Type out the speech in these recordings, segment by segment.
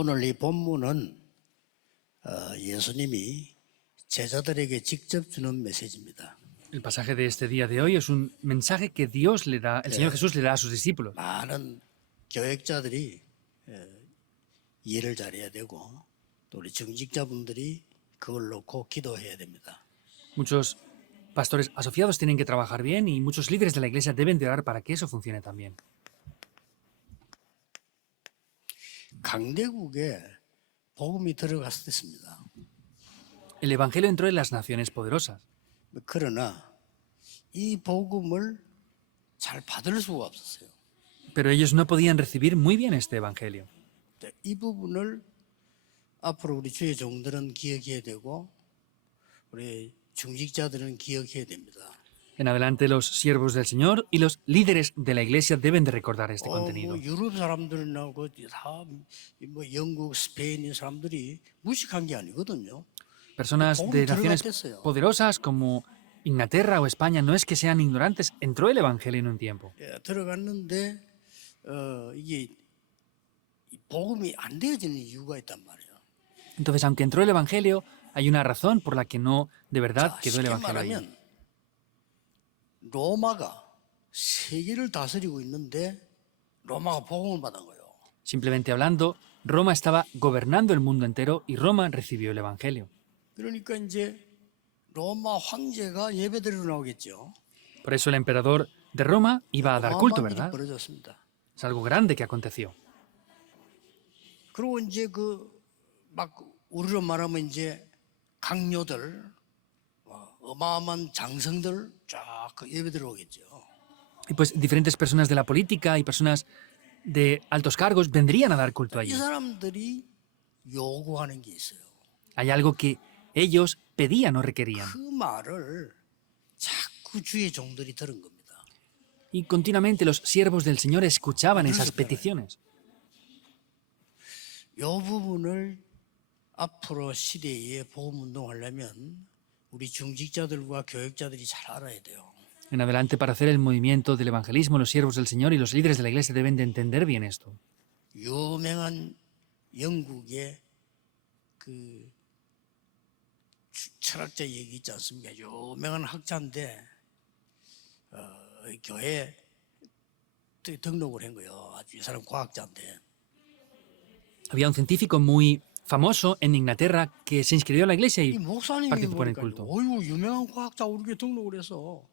오늘 이 본문은 예수님이 제자들에게 직접 주는 메시지입니다. El pasaje de este día de hoy es un mensaje que Dios le da, el Señor Jesús le da a sus discípulos. 많은 교역자들이 이해를 잘해야 되고 또 우리 정직자분들이 그걸 놓고 기도해야 됩니다. Muchos pastores asociados tienen que trabajar bien y muchos líderes de la iglesia deben de orar para que eso funcione también. 강대국에 복음이 들어갔습니다. El Evangelio entró en las naciones poderosas, 그러나 이 복음을 잘 받을 수가 없었어요. pero ellos no podían recibir muy bien este Evangelio. 이 부분을 앞으로 우리 주의 종들은 기억해야 되고 우리 중직자들은 기억해야 됩니다. En adelante los siervos del Señor y los líderes de la iglesia deben de recordar este contenido. 뭐 유럽 사람들이나 뭐 영국, 스페인 사람들이 무식한 게 아니거든요. Personas de naciones poderosas como Inglaterra o España no es que sean ignorantes, entró el Evangelio en un tiempo. 들어갔는데 이게 복음이 안 되어지는 이유가 있단 말이에요. Entonces, aunque entró el Evangelio, hay una razón por la que no de verdad quedó el 쉽게 Evangelio ahí. 말하면 로마가 세계를 다스리고 있는데 로마가 복음을 받은 거예요. Simplemente hablando, Roma estaba gobernando el mundo entero y Roma recibió el Evangelio. 그러니까 이제 로마 황제가 예배드리러 나오겠죠. Por eso el emperador de Roma iba a dar culto, 어마어마한 일이 ¿verdad? 벌어졌습니다. Es algo grande que aconteció. 그리고 이제 막 우리로 말하면 이제 강요들, 어마어마한 장성들 쫙 예배드리러 오겠죠. Y pues diferentes personas de la política y personas de altos cargos vendrían a dar culto 이 allí. 사람들이 요구하는 게 있어요. Hay algo que ellos pedían o requerían. 그 말을 자꾸 주의 종들이 들은 겁니다. Y continuamente los siervos del Señor escuchaban esas peticiones. 이 부분을 앞으로 시대에 복음 운동하려면 우리 중직자들과 교역자들이 잘 알아야 돼요. En adelante, para hacer el movimiento del evangelismo, los siervos del Señor y los líderes de la iglesia deben de entender bien esto. 유명한 영국의 철학자 얘기 있지 않습니까? 유명한 학자인데 교회에 등록을 한 거예요. 아주 이 사람 과학자인데. Había un científico muy famoso en Inglaterra que se inscribió a la iglesia 이 y 목사님이 participó en el 보니까 culto. 어이구 유명한 과학자 우리 교회 등록을 해서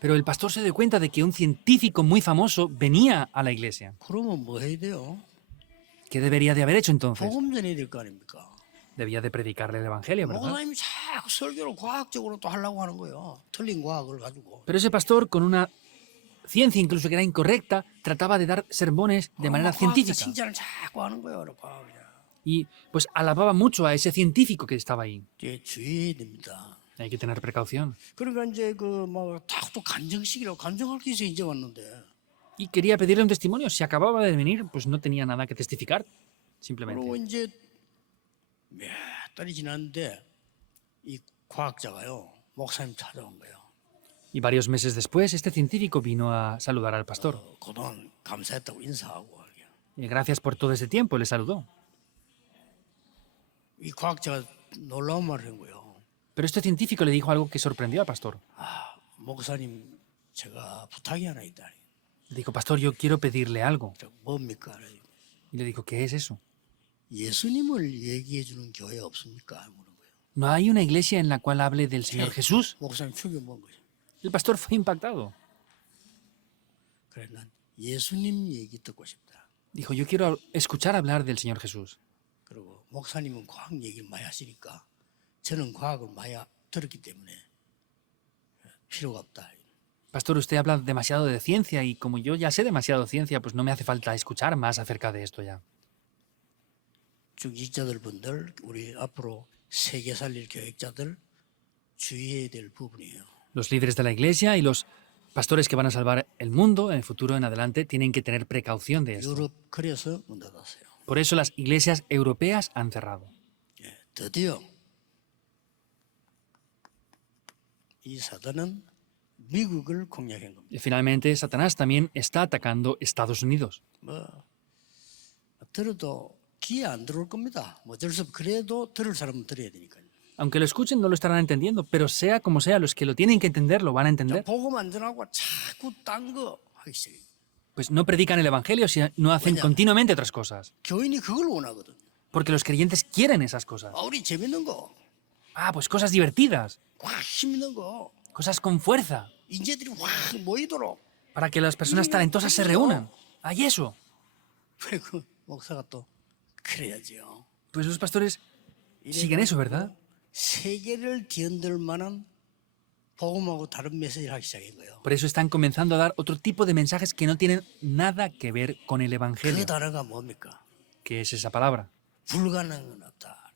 Pero el pastor se dio cuenta de que un científico muy famoso venía a la iglesia. 그러면 뭐 해야 돼요? ¿Qué debería de haber hecho entonces? 복음 전해야 될 거 아닙니까? Debía de predicarle el evangelio, ¿verdad? 목사님이 자꾸 설교를 과학적으로 또 하려고 하는 거예요. 틀린 과학을 가지고. Pero ese pastor, con una ciencia incluso que era incorrecta, trataba de dar sermones de manera 과학자 científica. 칭찬을 자꾸 하는 거예요. 과학자. Y pues alababa mucho a ese científico que estaba ahí. 이제 주의해야 됩니다. Hay que tener precaución. 그러니까 이제 또 간증식이라고 간증할 게 있어 이제 왔는데. Y quería pedirle un testimonio. Si acababa de venir, pues no tenía nada que testificar. 그리고 Simplemente. 이제 몇 달이 지났는데 이 과학자가요 목사님 찾아온 거예요. Y varios meses después, este científico vino a saludar al pastor. 그동안 감사했다고 인사하고. Y gracias por todo ese tiempo, le saludó. 이 과학자가 놀라운 말을 한 거예요. Pero este científico le dijo algo que sorprendió al pastor. 목사님 제가 부탁이 하나 있다. Le dijo, pastor, yo quiero pedirle algo. 뭡니까? Y le dijo, ¿qué es eso? 예수님을 얘기해 주는 교회 없습니까? 물은 거예요. ¿No hay una iglesia en la cual hable del Señor Jesús? 목사님 충격 먹은 거죠. El pastor fue impactado. 그래 난 예수님 얘기 듣고 싶다. Dijo, yo quiero escuchar hablar del Señor Jesús. 그리고 목사님은 과학 얘기를 많이 하시니까 저는 과학을 많이 들었기 때문에 필요가 없다. Pastor, usted habla demasiado de ciencia y como yo ya sé demasiado ciencia, pues no me hace falta escuchar más acerca de esto ya. 중직자들 분들 우리 앞으로 세계 살릴 교역자들 주의해야 될 부분이에요. Los líderes de la iglesia y los pastores que van a salvar el mundo en el futuro en adelante tienen que tener precaución de esto. 유럽 그래서 문 닫았어요. Por eso las iglesias europeas han cerrado. 드디어 이 사단은 미국을 공략한 겁니다. Y finalmente, Satanás también está atacando Estados Unidos. 들어도 귀에 안 들어올 겁니다. 뭐 어쩔 수 없. 그래도 들을 사람은 들어야 되니까요. Aunque lo escuchen, no lo estarán entendiendo, pero sea como sea, los que lo tienen que entender lo van a 자, entender. 복음 안 전하고 자꾸 딴 거 하기 시작해요. Pues no predican el Evangelio si no hacen Bueno. continuamente otras cosas. 교인이 그걸 원하거든. Porque los creyentes quieren esas cosas. 아, 우리 재밌는 거, Ah, pues cosas divertidas, 확 힘있는 거, cosas con fuerza, 인재들이 확 모이도록. para que las personas talentosas se reúnan. Hay eso. 왜 그 목사가 또 그래야지요. Pues los pastores siguen eso, ¿verdad? 세계를 뒤흔들 만한 복음하고 다른 메시지를 하기 시작한 거예요. Por eso están comenzando a dar otro tipo de mensajes que no tienen nada que ver con el 그 Evangelio. 단어가 뭡니까? ¿Qué es esa palabra? 불가능은 없다.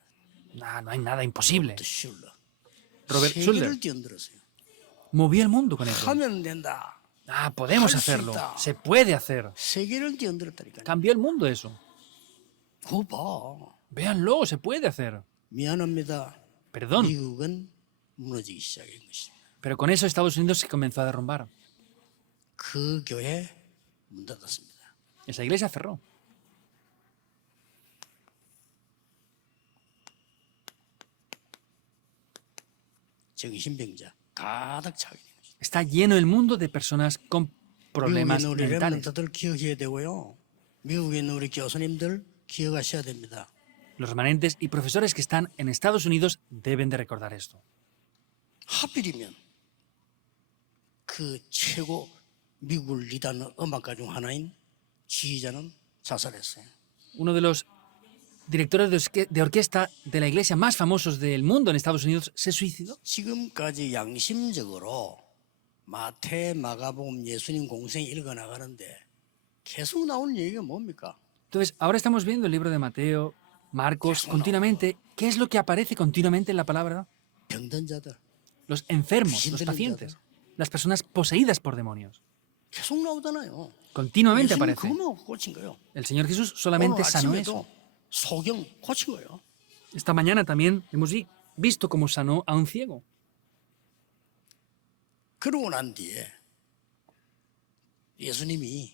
Ah, no hay nada imposible. 또 슐러. Robert Schuller 세계를 뒤흔들었어요. movió el mundo con eso. 하면 된다. Ah, podemos 할 수 hacerlo. 있다. Se puede hacer. 세계를 뒤흔들었다니까요. Cambió el mundo eso. 그거 봐. Véanlo, se puede hacer. 미안합니다. Perdón, 미국은 무너지기 시작한 것입니다. pero con eso Estados Unidos se comenzó a derrumbar. 그 교회 문 닫았습니다. Esa iglesia cerró. 정신병자 가득 차게 된 것입니다. Está lleno el mundo de personas con 미국에 problemas 있는 우리 mentales. 렘넌트들 기억해야 되고요. 미국에 있는 우리 교수님들 기억하셔야 됩니다. Los remanentes y profesores que están en Estados Unidos deben de recordar esto. 하필이면 그 최고 미국을 리드하는 음악가 중 하나인 지휘자는 자살했어요. Uno de los directores de orquesta de la iglesia más famosos del mundo en Estados Unidos se suicidó. 지금까지 양심적으로 마태, 마가복음, 예수님 공생 읽어 나가는데 계속 나오는 얘기가 뭡니까? Entonces, ahora estamos viendo el libro de Mateo, Marcos, continuamente. ¿Qué es lo que aparece continuamente en la palabra? 병든 자들 Los enfermos, los pacientes, las personas poseídas por demonios. 계속 나오잖아요. Continuamente 예수님 aparece. 그것만 고친 거예요. El Señor Jesús 오늘 solamente sanó eso. 아침에도 소경 고친 거예요. Esta mañana también hemos visto cómo sanó a un ciego. 그러고 난 뒤에 예수님이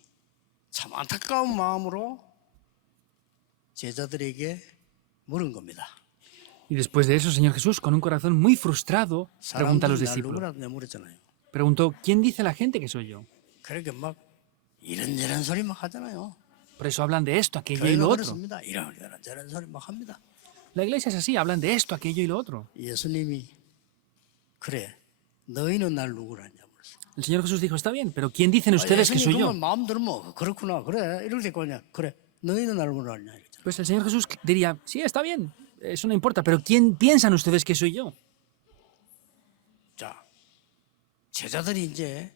참 안타까운 마음으로 제자들에게 물은 겁니다. Y después de eso, el Señor Jesús, con un corazón muy frustrado, pregunta a los 사람들이 날 discípulos. 누구라고 내가 물었잖아요. Preguntó, ¿quién dice la gente que soy yo? 그렇게 막 이런저런 소리 막 하잖아요. Por eso hablan de esto, aquello y 교회가 lo otro. 그렇습니다. 이런저런 소리 막 합니다. La iglesia es así, hablan de esto, aquello y lo otro. 예수님이 그래 너희는 날 누구라냐 물었어요. El Señor Jesús dijo, está bien, pero ¿quién dicen ustedes que soy yo? 그러면 마음 들면 그렇구나 그래 이렇게 될 거냐 그래 너희는 날 누구라냐 이랬잖아. Pues el Señor Jesús diría, sí, está bien, eso no importa, pero ¿quién piensan ustedes que soy yo? 자 제자들이 이제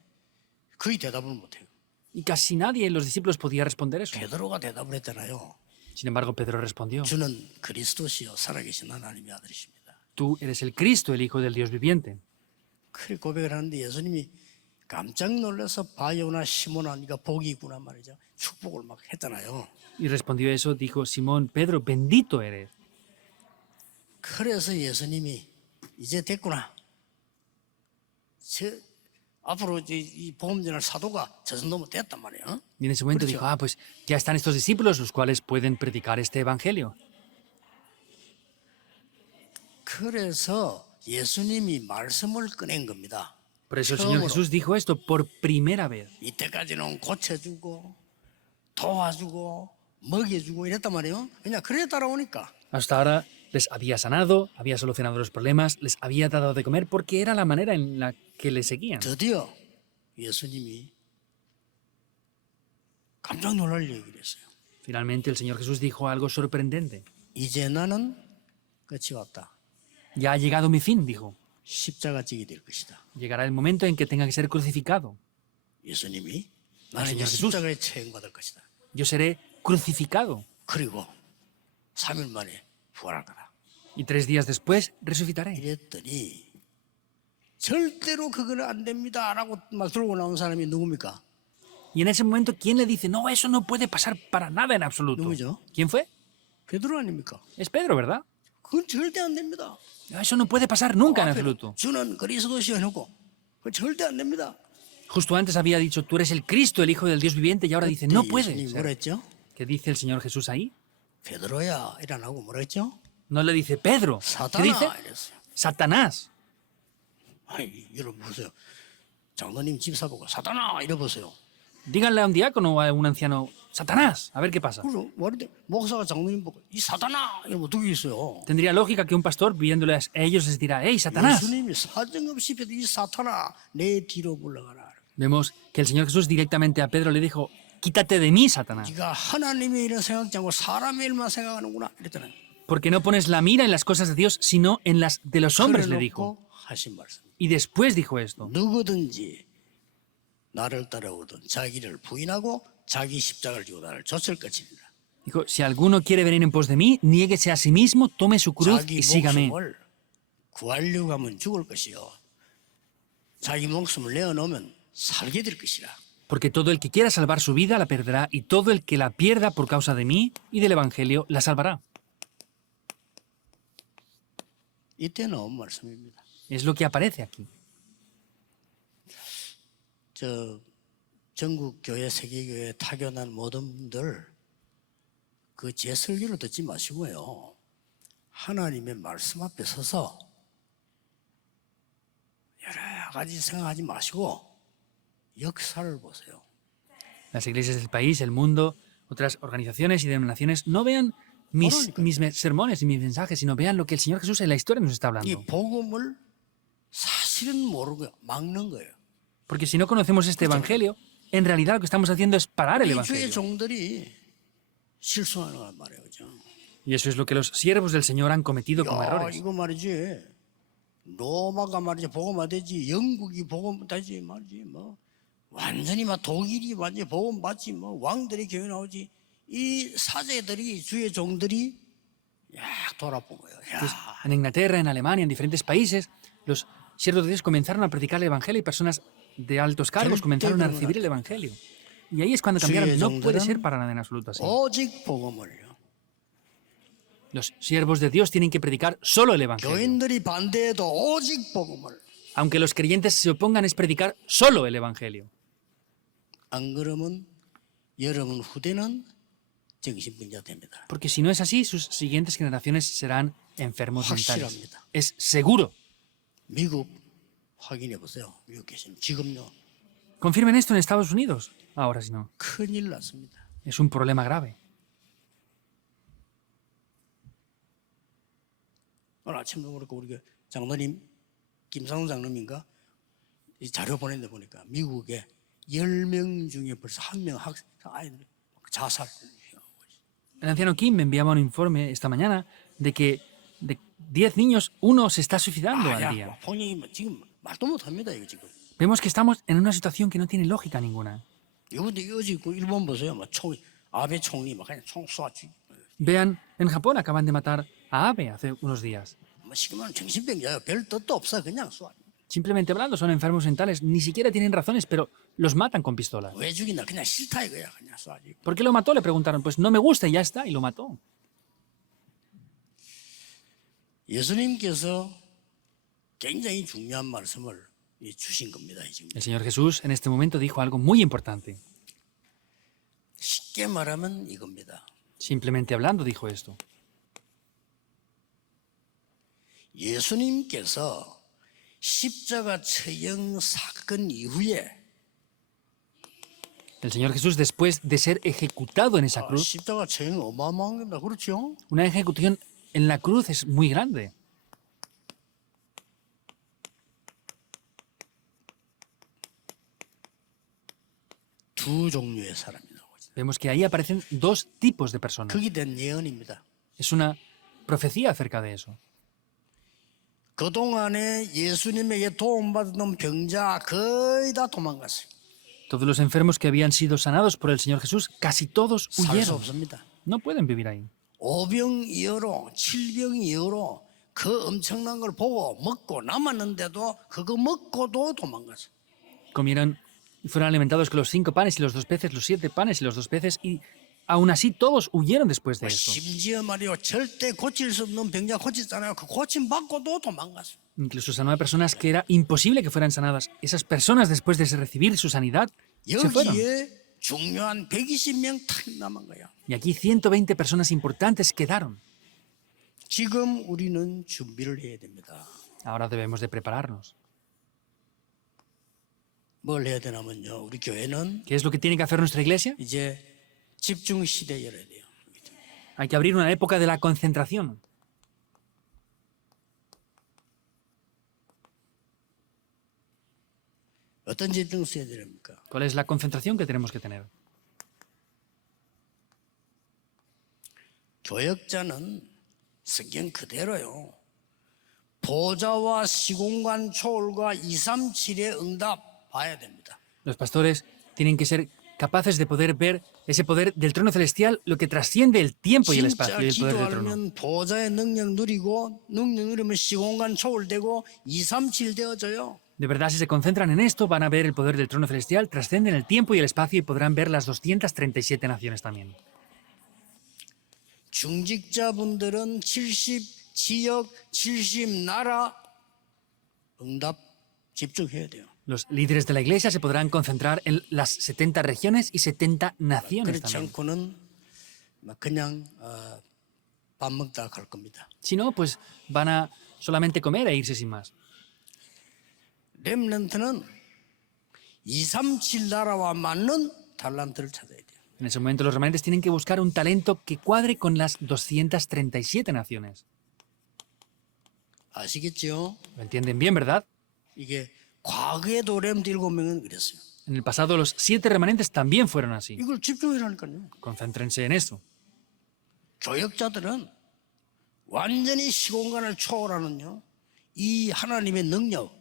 거의 대답을 못해요. Y casi nadie de los discípulos podía responder eso. 베드로가 대답을 했잖아요. Sin embargo, Pedro respondió, 주는 그리스도시요 살아계신 하나님의 아들이십니다. tú eres el Cristo, el Hijo del Dios viviente. 그렇게 고백을 하는데 예수님이 깜짝 놀라서 바요나 시몬아 네가 복이 있구나 말이죠. 축복을 막 했잖아요. Y respondió eso, dijo, Simón, Pedro, bendito eres. 그래서 예수님이 이제 됐구나. 앞으로 이 복음 전할 사도가 저 정도면 됐단 말이에요. Y en ese momento dijo, ah, pues ya están estos discípulos los cuales pueden predicar este evangelio. 그래서 예수님이 말씀을 꺼낸 겁니다. Por eso el Señor 처음으로. Jesús dijo esto por primera vez. 이때까지는 고쳐주고 도와주고 먹여주고 이랬단 말이에요. 그냥 그래 따라오니까. Hasta ahora les había sanado, había solucionado los problemas, les había dado de comer porque era la manera en la que le seguían. 드디어 예수님이 깜짝 놀랄 얘기를 했어요. Finalmente el Señor Jesús dijo algo sorprendente. 이제 나는 끝이 왔다. Ya ha llegado mi fin, dijo. 십자가 지게 될 것이다. Llegará el momento en que tenga que ser crucificado. 예수님이 나는 이제 Señor Jesús. 십자가에 처형받을 것이다. Yo seré crucificado. 그리고 3일 만에 부활할 거다. Y 3 días después resucitaré. 이랬더니 절대로 그거는 안 됩니다라고 막 들고 나온 사람이 누굽니까? Y en ese momento, ¿quién le dice, no, eso no puede pasar para nada en absoluto? 누구죠? ¿Quién fue? 베드로 아닙니까? Es Pedro, ¿verdad? 그건 절대 안 됩니다. Eso no puede pasar nunca en 앞에 absoluto. 주는 그리스도시여 해놓고 그건 절대 안 됩니다. Justo antes había dicho, tú eres el Cristo, el Hijo del Dios viviente, y ahora dice, no puede 예수님이 ser. 뭐랬죠? ¿Qué dice el Señor Jesús ahí? 베드로야 일어나고 뭐라 했죠? No le dice Pedro. ¿Qué dice? 사탄아 이랬어요. Satanás. 아니 여러분 보세요. 장로님 집사 보고 사탄아 이래 보세요. Díganle a un diácono o a un anciano, Satanás, a ver qué pasa. 그래서 말인데 목사가 장로님 보고 이 사탄아 이러면 어떻게 있어요? Tendría lógica que un pastor viéndoles a ellos les dirá, hey, Satanás. 예수님이 사정없이 베드로 이 사탄아 내 뒤로 물러가라. Vemos que el Señor Jesús directamente a Pedro le dijo, quítate de mí, Satanás, 네가 하나님의 일은 생각지 않고 사람의 일만 생각하는구나 이랬잖아요. porque no pones la mira en las cosas de Dios, sino en las de los hombres, le dijo. 그래놓고 하신 말씀. Y después dijo esto, 누구든지 나를 따라오든 자기를 부인하고 자기 십자가를 지고 나를 쫓을 것이니라. dijo, si alguno quiere venir en pos de mí, niéguese a sí mismo, tome su cruz 자기 y sígame. 목숨을 구하려고 하면 죽을 것이요. 자기 목숨을 내어놓으면 살게 될 것이라. Porque todo el que quiera salvar su vida la perderá, y todo el que la pierda por causa de mí y del Evangelio la salvará. 이때 나온 말씀입니다. Es lo que aparece aquí. 저 전국 교회 세계교회 타결한 모든 분들 그 제 설교를 듣지 마시고요. 하나님의 말씀 앞에 서서 여러 가지 생각하지 마시고 역사를 보세요. Las iglesias del país, el mundo, otras organizaciones y denominaciones no vean mis sermones y mis mensajes, sino vean lo que el Señor Jesús en la historia nos está 이 hablando. 복음을 사실은 모르고 막는 거예요. Porque si no conocemos este Evangelio, en realidad lo que estamos haciendo es parar el 이 주의 Evangelio. 종들이 실수하는 거 말이에요. 그죠? Y eso es lo que los siervos del Señor han cometido como 야, errores. 이거 말이지. 로마가 말이지 복음 되지, 영국이 복음 되지 말이지 뭐 완전히 막 독일이 완전히 복음 받지 뭐 왕들이 교회 나오지 이 사제들이 주의 종들이 야 돌아본 거예요. 야, En Inglaterra, en Alemania, en diferentes países, los siervos de Dios comenzaron a predicar el Evangelio y personas de altos cargos comenzaron a recibir el Evangelio. Y ahí es cuando cambiaron. No puede ser para nada en absoluto así. 오직 복음을요. Los siervos de Dios tienen que predicar solo el Evangelio. 교인들이 반대해도 오직 복음을. Aunque los creyentes se opongan, es predicar solo el Evangelio. 안 그러면 여러분 후대는 정신병자 됩니다. Porque si no es así, sus siguientes generaciones serán enfermos mentales. 확실합니다. Es seguro. 미국 확인해 보세요. 미국 계시는 지금요 Confirmen esto en Estados Unidos. Ahora si no. 큰일 났습니다. Es un problema grave. 오늘 아침도 그렇고 우리 장로님 김상훈 장로님인가 이 자료 보냈는데 보니까 미국에 10명 중에 벌써 한 명 아이들 자살. El anciano Kim me enviaba un informe esta mañana de que de 10 niños, uno se está suicidando al 야, día. 본인이 지금 말도 못합니다 이거 지금. Vemos que estamos en una situación que no tiene lógica ninguna. 이번에 어제 그 일본 보세요. 막 아베 총리 막 그냥 총 쏴지. Vean, en Japón acaban de matar a Abe hace unos días. 뭐 지금은 정신병자예요. 별 뜻도 없어 그냥 쏴. Simplemente hablando, son enfermos mentales, ni siquiera tienen razones, pero los matan con pistolas. 왜 죽이나 그냥 싫다 이거야 그냥 쏴지. ¿Por qué lo mató? Le preguntaron. Pues no me gusta y ya está, y lo mató. 예수님께서 굉장히 중요한 말씀을 주신 겁니다. 지금 El Señor Jesús en este momento dijo algo muy importante. 쉽게 말하면 이겁니다. Simplemente hablando dijo esto. 예수님께서 십자가 처형 사건 이후에 El Señor Jesús, después de ser ejecutado en esa cruz, 십자가 처형 어마어마한 겁니다. 그렇죠? una ejecución en la cruz es muy grande. 두 종류의 사람이 나오죠. Vemos que ahí aparecen dos tipos de personas. 그게 된 예언입니다. Es una profecía acerca de eso. 그동안에 예수님에게 도움받은 병자 거의 다 도망갔어요. Todos los enfermos que habían sido sanados por el Señor Jesús, casi todos 살 수 huyeron. 없습니다. No pueden vivir ahí. 오병이어로 칠병이어로 그 엄청난 걸 보고 먹고 남았는데도 그거 먹고도 도망갔어요. Comieron y fueron alimentados con los 5 panes y los 2 peces, los 7 panes y los 2 peces, y aún así todos huyeron después de esto. 심지어 말이요 절대 고칠 수 없는 병자 고쳤잖아요. 그 고침 받고도 도망갔어요. Incluso sanó a personas que era imposible que fueran sanadas. Esas personas, después de recibir su sanidad, se fueron. 여기에 중요한 120명 탁 남은 거야. Y aquí 120 personas importantes quedaron. 지금 우리는 준비를 해야 됩니다. Ahora debemos de prepararnos. 뭘 해야 되냐면요. 우리 교회는 ¿Qué es lo que tiene que hacer nuestra iglesia? 이제 집중 시대 열어야 돼요. Hay que abrir una época de la concentración. 어떤 집중 써야 됩니까? ¿Cuál es la concentración que tenemos que tener? 교역자는 성경 그대로요. 보좌와 시공간 초월과 237의 응답 봐야 됩니다. Los pastores tienen que ser capaces de poder ver ese poder del trono celestial, lo que trasciende el tiempo y el 진짜 espacio y el poder del trono. 기도하면 보좌의 능력 누리고 능력 누리면 시공간 초월되고 237 되어져요. De verdad, si se concentran en esto, van a ver el poder del trono celestial, trascenden el tiempo y el espacio y podrán ver las 237 naciones también. 중직자분들은 70 지역, 70 나라 응답 집중해야 돼요. Los líderes de la iglesia se podrán concentrar en las 70 regiones y 70 naciones 그렇지 también. 않고는 그냥 밥 먹다 갈 겁니다. Si no, pues van a solamente comer e irse sin más. 렘넌트는 237 나라와 맞는 달란트를 찾아야 돼요. En ese momento los remanentes tienen que buscar un talento que cuadre con las 237 naciones. 아시겠죠? ¿Lo entienden bien, verdad? 이게 과거에도 렘드 7명은 그랬어요. En el pasado los 7 remanentes también fueron así. 이걸 집중해라니까요. Concéntrense en eso. 교역자들은 완전히 시공간을 초월하는요. 이 하나님의 능력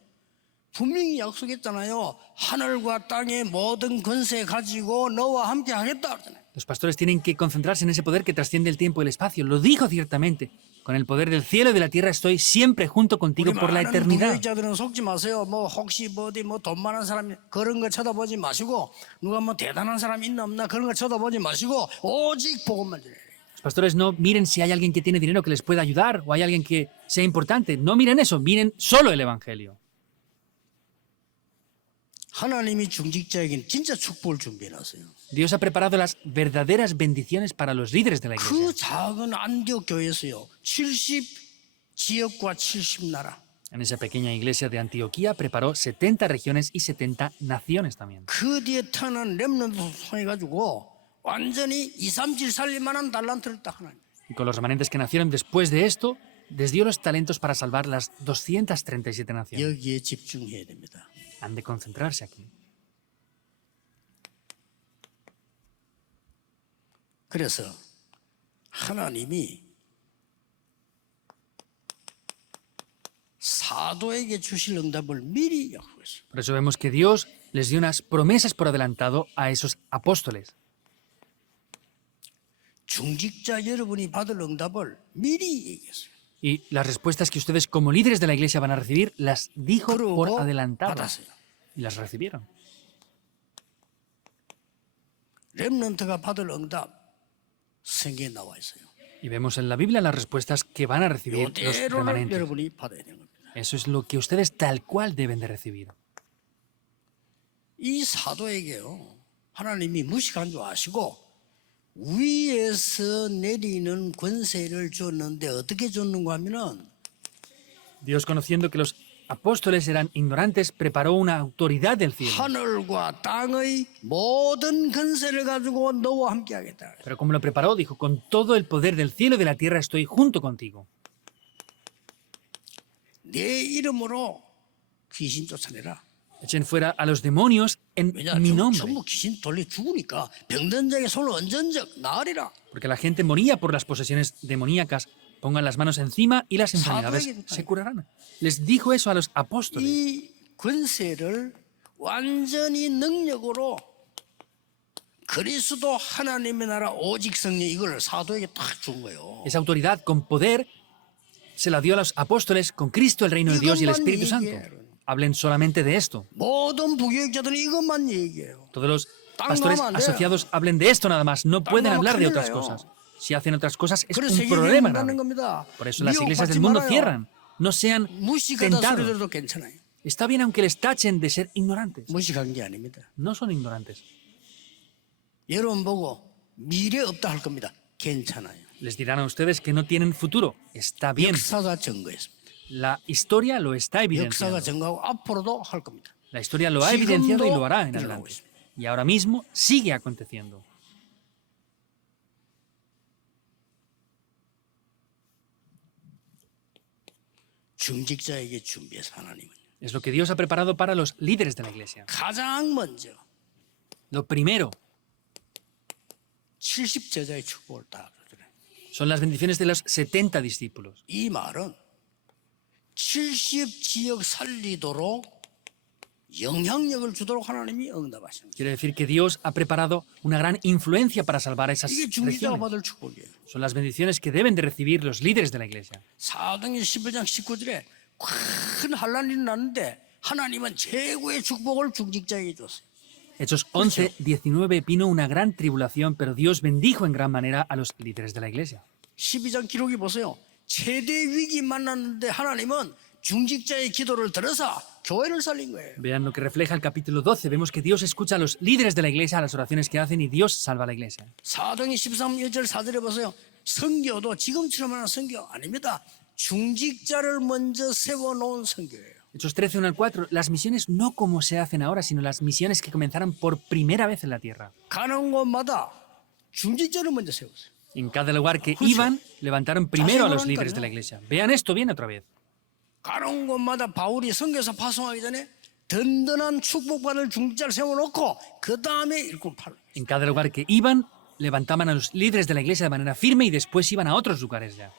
분명히 약속했잖아요. 하늘과 땅의 모든 권세 가지고 너와 함께 하겠다 그러잖아요. Los pastores tienen que concentrarse en ese poder que trasciende el tiempo y el espacio. Lo dijo ciertamente. Con el poder del cielo y de la tierra estoy siempre junto contigo 우리 por la 많은 eternidad. 부교육자들은 속지 마세요. 뭐 혹시 어디 뭐 돈 많은 사람이 그런 거 쳐다보지 마시고 누가 뭐 대단한 사람 있나 없나 그런 거 쳐다보지 마시고 오직 복음만 전해요. Los pastores no miren si hay alguien que tiene dinero que les pueda ayudar o hay alguien que sea importante. No miren eso, miren solo el evangelio. 하나님이 중직자에게는 진짜 축복을 준비해놨어요. Dios ha preparado las verdaderas bendiciones para los líderes de la iglesia. 그 작은 안디옥 교회에서요. 70 지역과 70 나라. En esa pequeña iglesia de Antioquía preparó 70 regiones y 70 naciones también. 그 뒤에 태어난 렘넌트 통해가지고 완전히 2, 3, 7 살릴 만한 달란트를 딱 하나님. Y con los remanentes que nacieron después de esto, les dio los talentos para salvar las 237 naciones. 여기에 집중해야 됩니다. Han de concentrarse aquí. 그래서 하나님이 사도에게 주실 응답을 미리 약속했어요. Por eso vemos que Dios les dio unas promesas por adelantado a esos apóstoles. 중직자 여러분이 받을 응답을 미리 얘기했어요. Y las respuestas que ustedes como líderes de la iglesia van a recibir, las dijo por 그러고 adelantado. 받았어요. Y las recibieron. 렘넌트가 받을 응답 성경에 나와 있어요. Y vemos en la Biblia las respuestas que van a recibir los 이대로를 remanentes. 여러분이 받아야 되는 겁니다. Eso es lo que ustedes tal cual deben de recibir. 이 사도에게요. 하나님이 무식한 줄 아시고 위에서 내리는 권세를 줬는데 어떻게 줬는가 하면은 Dios, conociendo que los apóstoles eran ignorantes, preparó una autoridad del cielo. 하늘과 땅의 모든 권세를 가지고 너와 함께 하겠다. Pero como lo preparó, dijo, con todo el poder del cielo y de la tierra estoy junto contigo. 내 이름으로 귀신 쫓아내라. Echen fuera a los demonios en 왜냐? mi nombre. 전부 귀신 돌려 죽으니까 병든 자에게 손을 얹은 적 나으리라. Porque la gente moría por las posesiones demoníacas. Pongan las manos encima y las enfermedades se curarán. Les dijo eso a los apóstoles. 이 권세를 완전히 능력으로 그리스도 하나님의 나라 오직 성령 이걸 사도에게 딱 준 거예요. Esa autoridad con poder se la dio a los apóstoles con Cristo, el reino de Dios y el Espíritu Santo. Hablen solamente de esto. 모든 부교육자들은 이것만 얘기해요. Todos los pastores asociados hablen de esto nada más. No pueden hablar de otras cosas. Si hacen otras cosas es 그래서 un 세계 problema 교회는 grave. 겁니다. Por eso las iglesias del 미혹받지 mundo 말아요. cierran. No sean 무식하다 tentados. 소리들도 괜찮아요. Está bien aunque les tachen de ser ignorantes. 무식한 게 아닙니다. No son ignorantes. 여러분 보고 미래 없다 할 겁니다. 괜찮아요. Les dirán a ustedes que no tienen futuro. Está bien. 역사가 증거했습니다. La historia lo está 역사가 evidenciando. 증거하고 앞으로도 할 겁니다. La historia lo ha evidenciado y lo hará en 일어나고 adelante. 있습니다. Y ahora mismo sigue aconteciendo. 중직자에게 준비해서 하나님은 Es lo que Dios ha preparado para los líderes de la iglesia. 가장 먼저 Lo primero 70제자의 축복을 다 그러잖아요. son las bendiciones de los 70 discípulos. 이 말은 70지역 살리도록 영향력을 주도록 하나님이 응답하시는 거예요. Quiere decir que Dios ha preparado una gran influencia para salvar a esas 이게 중직자가 regiones. 받을 축복이에요. Son las bendiciones que deben de recibir los líderes de la iglesia. 사도행전 11장 19절에 큰 환란이 났는데 하나님은 최고의 축복을 중직자에게 줬어요. Hechos 11, 19 vino una gran tribulación, pero Dios bendijo en gran manera a los líderes de la iglesia. 12장 기록이 보세요. 최대 위기 만났는데 하나님은 중직자의 기도를 들어서 교회를 살린 거예요. Vean lo que refleja el capítulo 12. Vemos que Dios escucha a los líderes de la iglesia, a las oraciones que hacen, y Dios salva a la iglesia. 사도행전 13절 4절에 보세요. 선교도 지금처럼 하는 선교 아닙니다. 중직자를 먼저 세워놓은 선교예요. Hechos 13, 1 al 4. Las misiones no como se hacen ahora, sino las misiones que comenzaron por primera vez en la tierra. 가는 곳마다 중직자를 먼저 세웠어요. En cada lugar que iban, levantaron primero a los líderes de la iglesia. Vean esto bien otra vez. 가는 곳마다 바울이 선교사 파송하기 전에 든든한 축복받을 중직자를 세워놓고 그 다음에 일꾼 팔. En cada lugar que iban, levantaban a los líderes de la iglesia de manera firme y después iban a otros lugares ya.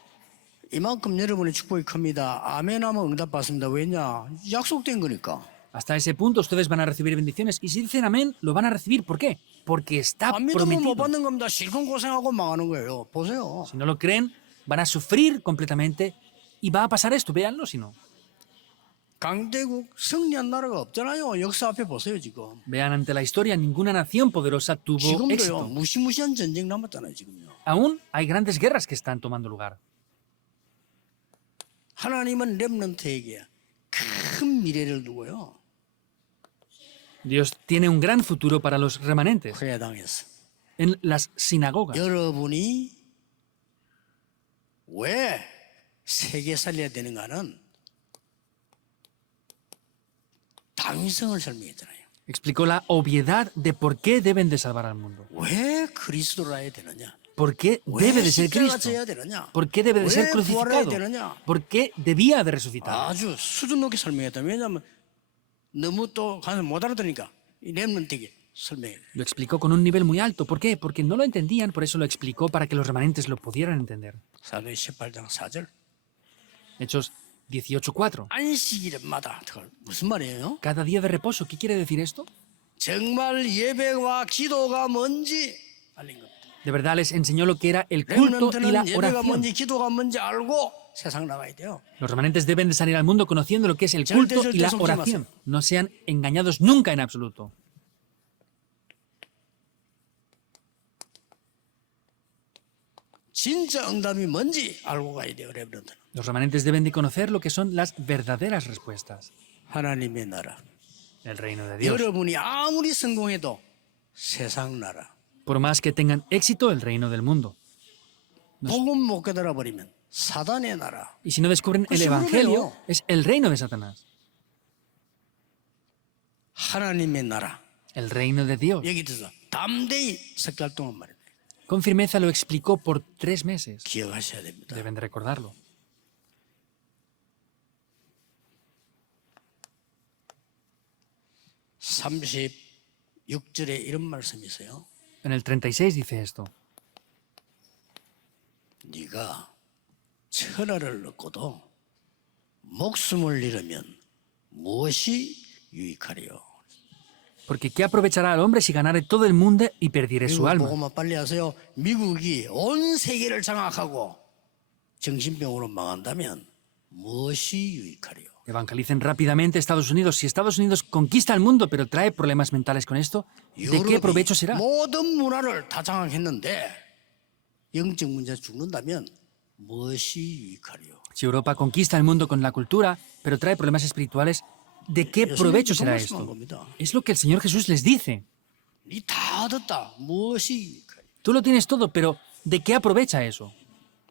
이만큼 여러분의 축복이 큽니다. 아멘 하면 응답받습니다. 왜냐? 약속된 거니까. Hasta ese punto ustedes van a recibir bendiciones. Y si dicen amén, lo van a recibir. ¿Por qué? Porque está 안 믿으면 못 prometido. 받는 겁니다. 실컷 고생하고 망하는 거예요. 보세요. Si no lo creen, van a sufrir completamente y va a pasar esto. Véanlo si no. 강대국 승리한 나라가 없잖아요. 역사 앞에 보세요 지금. Vean, ante la historia, ninguna nación poderosa tuvo 지금도요. éxito. 무시무시한 전쟁 남았잖아요 지금요. Aún hay grandes guerras que están tomando lugar. 하나님은 렘넌트에게 큰 미래를 두고요. Dios tiene un gran futuro para los remanentes 회당에서 en las sinagogas. 여러분이 왜 세계 살려야 되는가는 당위성을 설명했잖아요. Explicó la obviedad de por qué deben de salvar al mundo. 왜 그리스도라야 되느냐? ¿Por qué debe 왜 de ser 십자가 Cristo? 져야 되느냐? ¿Por qué debe de ser 왜 부활해야 crucificado? 되느냐? ¿Por qué debía de resucitar? 아주 수준 높게 설명했다. 왜냐하면 너무 또 가서 못 알아들으니까 이 렘넌트에게 설명해. Lo explicó con un nivel muy alto. ¿Por qué? Porque no lo entendían, por eso lo explicó para que los remanentes lo pudieran entender. 사도행 18장 4절. Hechos 18:4. 안식일마다 무슨 말이에요? Cada día de reposo. ¿Qué quiere decir esto? 정말 예배와 기도가 뭔지 알린 겁니다. De verdad les enseñó lo que era el culto y la 렘넌트는 예배가 oración. 뭔지 기도가 뭔지 알고 세상 나가야 돼요. Los remanentes deben de salir al mundo conociendo lo que es el culto y la oración. No sean engañados nunca en absoluto. 진짜 응답이 뭔지 알고 가야 돼요. 렘넌트는. Los remanentes deben de conocer lo que son las verdaderas respuestas. 하나님의 나라. El reino de Dios. 여러분이 아무리 성공해도 세상 나라. Por más que tengan éxito, el reino del mundo. 복음 못 깨달아 버리면 사단의 나라. Y si no descubren el Pues evangelio, seguro es el reino de Satanás. 하나님의 나라. El reino de Dios. 여기 들어서 담대히 석 달 동안 말입니다. Con firmeza lo explicó por 3 meses. 기억하셔야 됩니다. Deben de recordarlo. (36절에) 이런 말씀이 있어요. En el 36 dice esto. 네가 천하를 얻고도 목숨을 잃으면 무엇이 유익하리요? Porque ¿qué aprovechará al hombre si ganare todo el mundo y perdiere su 미국 alma? 보고만 빨리 하세요. 미국이 온 세계를 장악하고 정신병으로 망한다면 무엇이 유익하리요? Evangelicen rápidamente a Estados Unidos. Si Estados Unidos conquista el mundo pero trae problemas mentales con esto, ¿de qué provecho será? 모든 문화를 다 장악했는데 영적 문제 죽는다면 무엇이 유익하리요? Si Europa conquista el mundo con la cultura pero trae problemas espirituales, ¿de qué provecho será esto? Es lo que el Señor Jesús les dice. 니 다 얻었다. 무엇이 Tú lo tienes todo, pero ¿de qué aprovecha eso?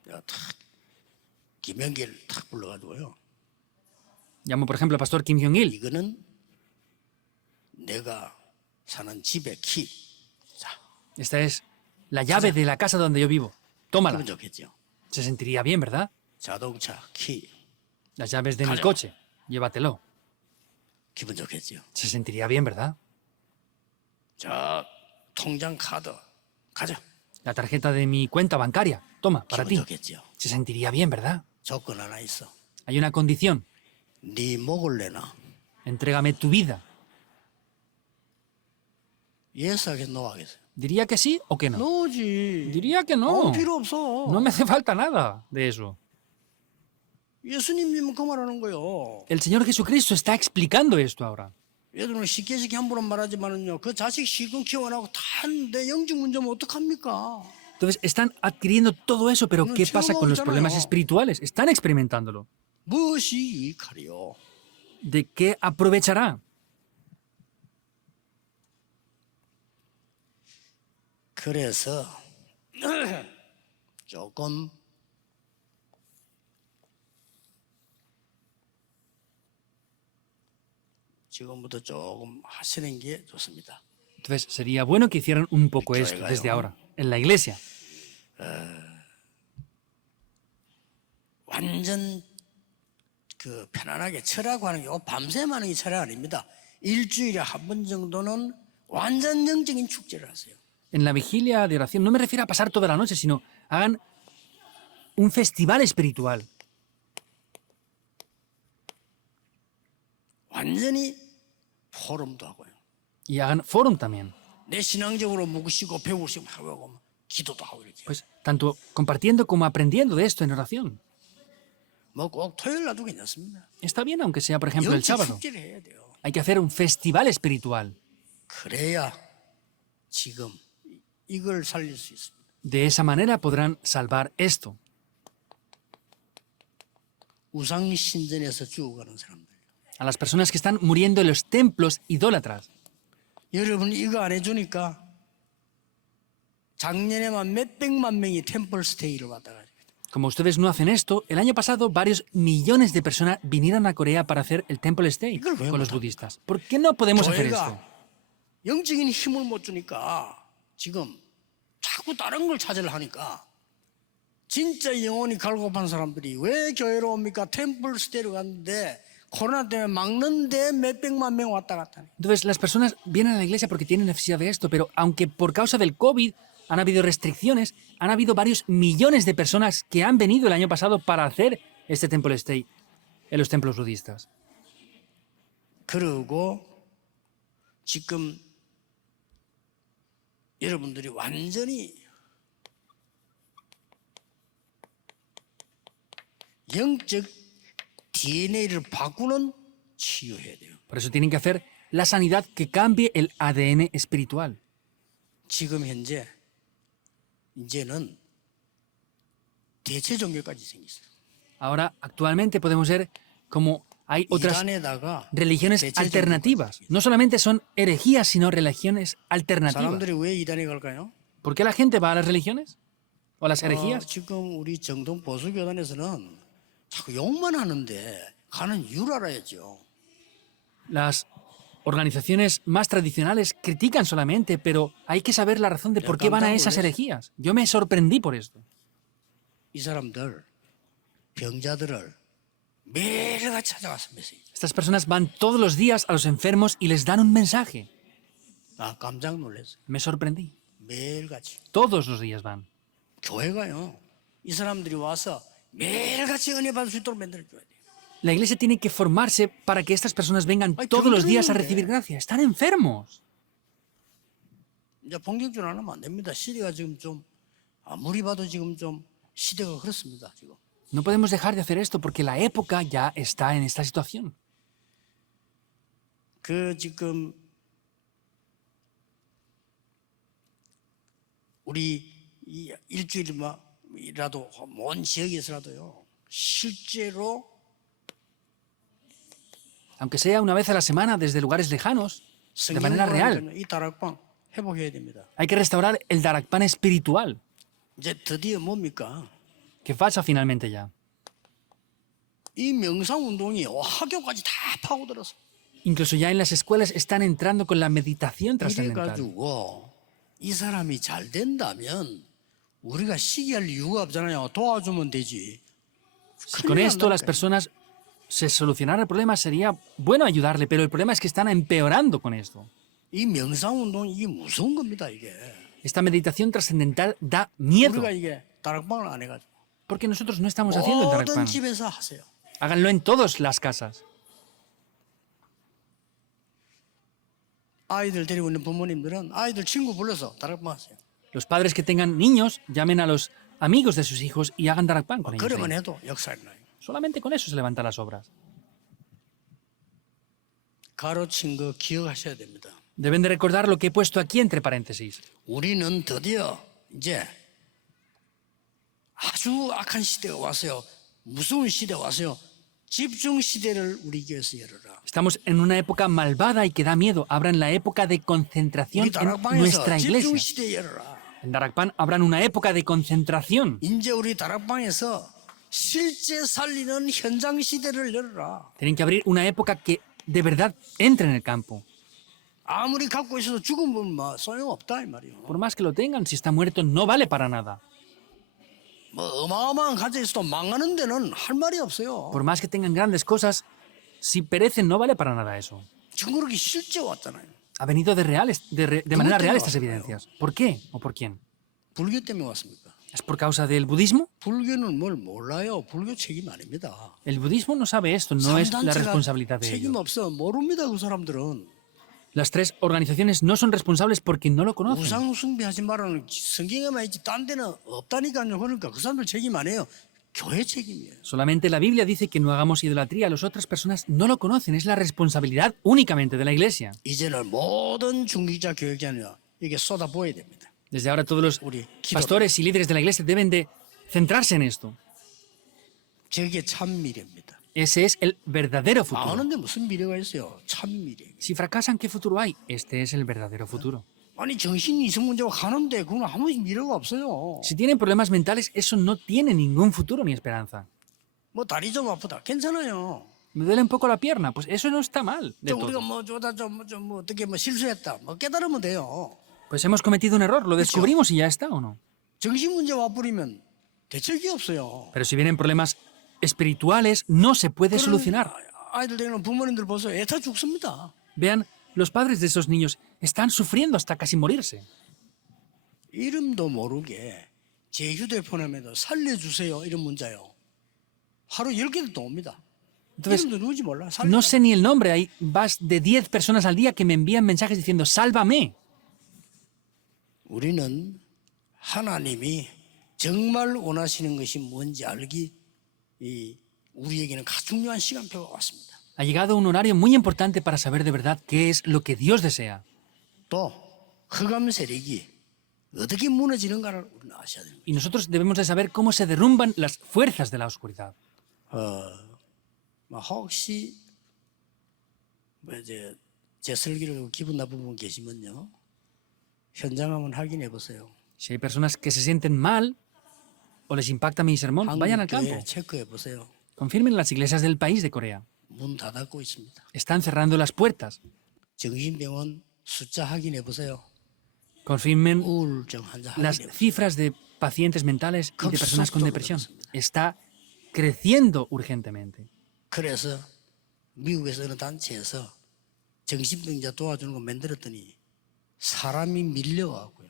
내가 탁 김영길 탁 불러가지고요. Llamo, por ejemplo, al pastor Kim Jong-il. 이거는 내가 사는 집의 키. 자, Esta es la llave de la casa donde yo vivo. Tómala. 기분 좋겠죠. Se sentiría bien, ¿verdad? 자동차 키. Las llaves de mi Claro. coche. Llévatelo. 기분 좋겠죠. Se sentiría bien, ¿verdad? 자, 통장 카드 가져. La tarjeta de mi cuenta bancaria. Toma, para 기분 ti. 좋겠죠. Se sentiría bien, ¿verdad? 조건 하나 있어. Hay una condición. 네 먹을래나? Entrégame tu vida. 예스 하겠어, 노 하겠어? ¿Diría que sí o que no? 노지. Diría que no. 필요 없어. No me hace falta nada de eso. 예수님이면 그 말하는 거요. El Señor Jesucristo está explicando esto ahora. 얘들은 쉽게 함부로 말하지만은요. 그 자식 실컷 키워나고 다 하는데 영적 문제면 어떡합니까? Entonces, están adquiriendo todo eso, pero ¿qué pasa con los problemas espirituales? Están experimentándolo. 무엇이 이익하리요? ¿De qué aprovechará? 그래서 조금 지금부터 조금 하시는 게 좋습니다. Entonces, sería bueno que hicieran un poco esto desde ahora, en la iglesia. 완전 그 편안하게 철하고 하는 게 밤샘 하는 게 철학 아닙니다. 일주일에 한 번 정도는 완전 영적인 축제를 하세요. En la vigilia de oración, no me refiero a pasar toda la noche, sino hagan un festival espiritual. 완전히 포럼도 하고요. Y hagan forum también. 내 신앙적으로 묵으시고 배우시고 하고 기도도 하고 이렇게. Pues tanto compartiendo como aprendiendo de esto en oración. 뭐 꼭 토요일 날도 괜찮습니다. Está bien, aunque sea, por ejemplo, el 영적 sábado. 축제를 해야 돼요. Hay que hacer un festival espiritual. 그래야 지금 이걸 살릴 수 있습니다. De esa manera podrán salvar esto. 우상 신전에서 죽어가는 사람들. A las personas que están muriendo en los templos idólatras. 여러분 이거 안 해주니까 작년에만 몇백만 명이 템플 스테이를 왔다가 Como ustedes no hacen esto, el año pasado varios millones de personas vinieron a Corea para hacer el Temple Stay con los budistas. ¿Por qué no podemos hacer esto? 교회가 영적인 힘을 못 주니까 지금 자꾸 다른 걸 찾으려 하니까 진짜 영혼이 갈급한 사람들이 왜 교회로 옵니까? 템플 스테이로 갔는데 코로나 때문에 막는데 몇백만 명 왔다 갔다 하네. Entonces, las personas vienen a la iglesia porque tienen necesidad de esto, pero aunque por causa del COVID han habido restricciones, han habido varios millones de personas que han venido el año pasado para hacer este Temple Stay en los templos budistas. 그리고 지금 여러분들이 완전히 영적 DNA를 바꾸는 치유해야 돼요. Por eso tienen que hacer la sanidad que cambie el ADN espiritual. 지금 현재 이제는 대체 종교까지 생겼어요. Ahora, actualmente podemos ver cómo hay otras 이단에다가 religiones 대체 alternativas. 종교까지 No solamente son herejías, sino religiones 생겼어요. alternativas. 사람들이 왜 이단에 갈까요? ¿Por qué la gente va a las religiones? ¿O a las herejías? 지금 우리 정동 보수교단에서는 자꾸 욕만 하는데 가는 이유를 알아야죠. Las organizaciones más tradicionales critican solamente, pero hay que saber la razón de por qué van a esas herejías. Yo me sorprendí por esto. 이 사람들 병자들을 매일같이 찾아가서 메시지. Estas personas van todos los días a los enfermos y les dan un mensaje. 나 깜짝 놀랐어요. Me sorprendí. 매일같이. Todos los días van. 교회가요. 이 사람들이 와서 매일같이 은혜 받을 수 있도록 만들어줘야 돼요. La iglesia tiene que formarse para que estas personas vengan todos los días a recibir gracia. Están enfermos. 이제 본격적으로 안 하면 안 됩니다. 시대가 지금 좀 아무리 봐도 지금 좀 시대가 그렇습니다. 지금. No podemos dejar de hacer esto porque la época ya está en esta situación. 그 지금 우리 이 일주일이라도 먼 지역에서라도요. 실제로 Aunque sea una vez a la semana desde lugares lejanos, de manera 성경으로 real. 하니까요, 이 다락방 회복해야 됩니다. Hay que restaurar el Darakpan espiritual, 이제 드디어 뭡니까? que facha finalmente ya. 이 명상 운동이 학교까지 다 파고들어서 Incluso ya en las escuelas están entrando con la meditación trascendental. 이래가지고 이 사람이 잘 된다면 우리가 시기할 이유가 없잖아요. 도와주면 되지. Si con esto las personas se solucionara el problema, sería bueno ayudarle, pero el problema es que están empeorando con esto. 이 명상 운동 이게 무서운 겁니다. 이게 Esta meditación trascendental da miedo, 우리가 이게 다락방을 안 해가지고 porque nosotros no estamos haciendo el 모든 Darakpan. 집에서 하세요. Háganlo en todas las casas. 아이들 데리고 있는 부모님들은 아이들 친구 불러서 다락방 하세요. Los padres que tengan niños llamen a los amigos de sus hijos y hagan Darakpan con ellos. 그러면 해도 역사 일어나요. Solamente con eso se levantan las obras. 가로친 거 기억하셔야 됩니다. Deben de recordar lo que he puesto aquí entre paréntesis. 우리는 드디어 이제 아주 악한 시대가 왔어요. 무서운 시대가 왔어요. 집중 시대를 우리 교회에서 열어라. Estamos en una época malvada y que da miedo. Abran la época de concentración 우리 en 다락방에서 nuestra 집중 iglesia. 시대 열어라. En Darakpan abran una época de concentración. 이제 우리 다락방에서 실제 살리는 현장 시대를 열어라. Tienen que abrir una época que de verdad entre en el campo. 아무리 갖고 있어도 죽으면 뭐 소용없다 이 말이요. Por más que lo tengan, si está muerto no vale para nada. 뭐 어마어마한 가져 있어도 망하는 데는 할 말이 없어요. Por más que tengan grandes cosas, si perecen no vale para nada eso. 지금 그렇게 실제 왔잖아요. Ha venido de manera real estas 때문에 evidencias. ¿Por qué o por quién? 불교 때문에 왔습니까? ¿Es por causa del budismo? 불교는 뭘 몰라요. 불교 책임 아닙니다. El budismo no sabe esto, no es la responsabilidad de 책임 ello. 없어. 모릅니다 그 사람들은. Las tres organizaciones no son responsables porque no lo conocen. 우상 숭배하지 말라는 성경에만 있지 딴 데는 없다니까요. 그러니까 그 사람들 책임 안 해요. 교회 책임이에요. Solamente la Biblia dice que no hagamos idolatría. Las otras personas no lo conocen. Es la responsabilidad únicamente de la iglesia. 이제는 모든 중직자 교육자는 이게 쏟아부어야 됩니다. Desde ahora todos los 우리 기도. pastores y líderes de la iglesia deben de centrarse en esto. 저게 참 미래입니다. Ese es el verdadero futuro. 망하는데 무슨 미래가 있어요? 참 미래. Si fracasan, ¿qué futuro hay? Este es el verdadero futuro. 아니 정신 이성 문제가 가는데 그건 아무 미래가 없어요. Si tienen problemas mentales, eso no tiene ningún futuro ni esperanza. 뭐 다리 좀 아프다. 괜찮아요. Me duele un poco la pierna, pues eso no está mal de 좀 우리가 todo. 뭐 저다 좀 어떻게 뭐 실수했다. 뭐 깨달으면 돼요. Pues hemos cometido un error, lo descubrimos y ya está, ¿o no? 정신 문제 와버리면 대책이 없어요. Pero si vienen problemas espirituales, no se puede 그런 solucionar. 아이들 되는 부모님들 보세요. 애타 죽습니다. Vean, los padres de esos niños están sufriendo hasta casi morirse. 이름도 모르게 제 휴대폰에도 살려주세요 이런 문자요. 하루 10개도 옵니다. Entonces, 이름도 누군지 몰라. no sé ni el nombre, hay más de 10 personas al día que me envían mensajes diciendo, sálvame. 우리는 하나님이 정말 원하시는 것이 뭔지 알기 우리에게는 가장 중요한 시간표가 왔습니다. Ha llegado un horario muy importante para saber de verdad qué es lo que Dios desea. 또 흑암 세력이 어떻게 무너지는가를 우리는 아셔야 됩니다. Y nosotros debemos de saber cómo se derrumban las fuerzas de la oscuridad. 혹시 뭐 이제 제 설교를 기분 나쁜 분 계시면요, 현장 한번 확인해 보세요. Si hay personas que se sienten mal o les impacta mi sermón, vayan al campo. 한국교회 체크해 보세요. Confirmen las iglesias del país de Corea. 문 닫고 있습니다. Están cerrando las puertas. 정신병원 숫자 확인해 보세요. Confirmen 우울증 환자 las 확인해 보세요. cifras de pacientes mentales y de personas con depresión. Está creciendo urgentemente. 그래서 미국에서 어느 단체에서 정신병자 도와주는 거 만들었더니 사람이 밀려와고요.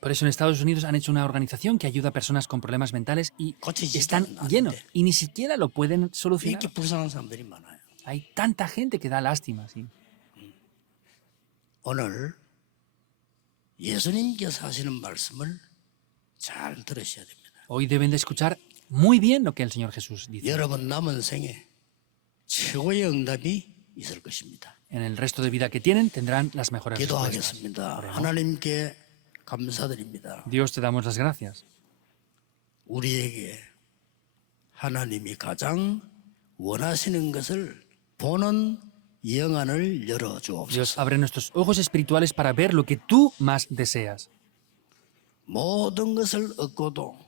Por eso en Estados Unidos han hecho una organización que ayuda a personas con problemas mentales y están llenos y ni siquiera lo pueden solucionar. 이렇게 불쌍한 사람들이 많아요. Hay tanta gente que da lástima. ¿Sí? 오늘 예수님께서 하시는 말씀을 잘 들으셔야 됩니다. Hoy deben de escuchar muy bien lo que el Señor Jesús dice. 여러분 남은 생에 최고의 응답이 있을 것입니다. En el resto de vida que tienen tendrán las mejores respuestas. 기도하겠습니다. 하나님께 감사드립니다. Dios, te damos las gracias. 우리에게 하나님이 가장 원하시는 것을 보는 영안을 열어 주옵소서. Dios, abre nuestros ojos espirituales para ver lo que tú más deseas. 모든 것을 얻고도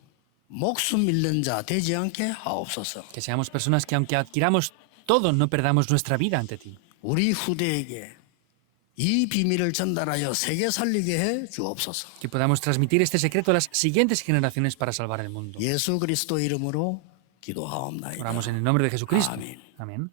목숨 잃는 자 되지 않게 하옵소서. Que seamos personas que aunque adquiramos todo, no perdamos nuestra vida ante ti. 우리 후대에게 이 비밀을 전달하여 세계 살리게 해 주옵소서. Que podamos transmitir este secreto a las siguientes generaciones para salvar el mundo. 예수 그리스도 이름으로 기도하옵나이다. Oramos en el nombre de Jesucristo. Amén. Amén.